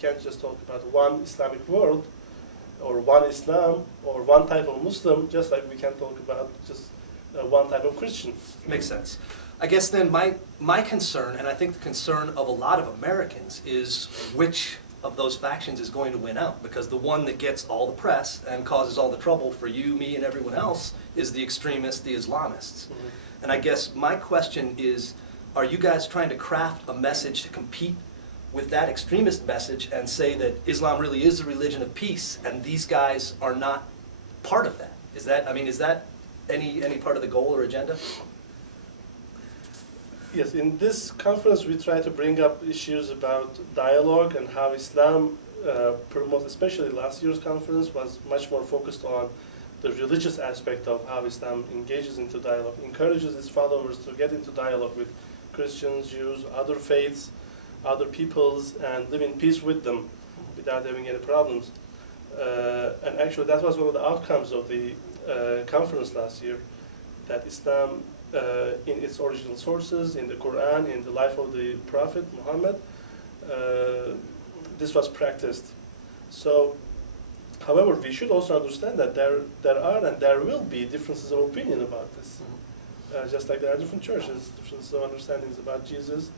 can't just talk about one Islamic world, or one Islam, or one type of Muslim, just like we can't talk about just one type of Christian. Makes sense. I guess then my concern, and I think the concern of a lot of Americans, is which of those factions is going to win out, because the one that gets all the press and causes all the trouble for you, me, and everyone else is the extremists, the Islamists. Mm-hmm. And I guess my question is, are you guys trying to craft a message to compete with that extremist message and say that Islam really is the religion of peace and these guys are not part of that? Is that any part of the goal or agenda? Yes, in this conference we try to bring up issues about dialogue and how Islam promotes, especially last year's conference was much more focused on the religious aspect of how Islam engages into dialogue, encourages its followers to get into dialogue with Christians, Jews, other faiths, other peoples, and live in peace with them without having any problems. And actually that was one of the outcomes of the conference last year, that Islam in its original sources, in the Quran, in the life of the Prophet Muhammad, this was practiced. So, however, we should also understand that there are and there will be differences of opinion about this. Just like there are different churches, differences of understandings about Jesus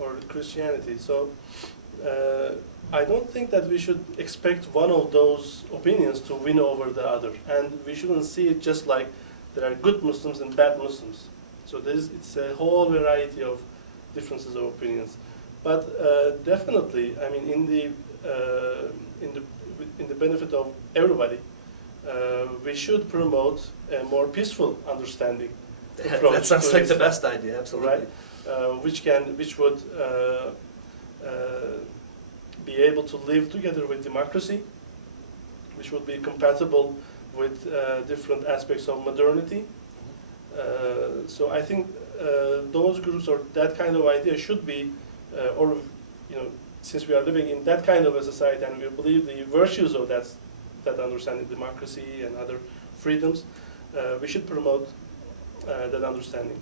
or Christianity. So, I don't think that we should expect one of those opinions to win over the other. And we shouldn't see it just like there are good Muslims and bad Muslims. So it's a whole variety of differences of opinions. But definitely, I mean, in the benefit of everybody, we should promote a more peaceful understanding approach. That sounds like the best idea, absolutely. Right? Which would be able to live together with democracy, which would be compatible with different aspects of modernity. So I think those groups or that kind of idea should be, or since we are living in that kind of a society and we believe the virtues of that understanding, democracy and other freedoms, we should promote that understanding.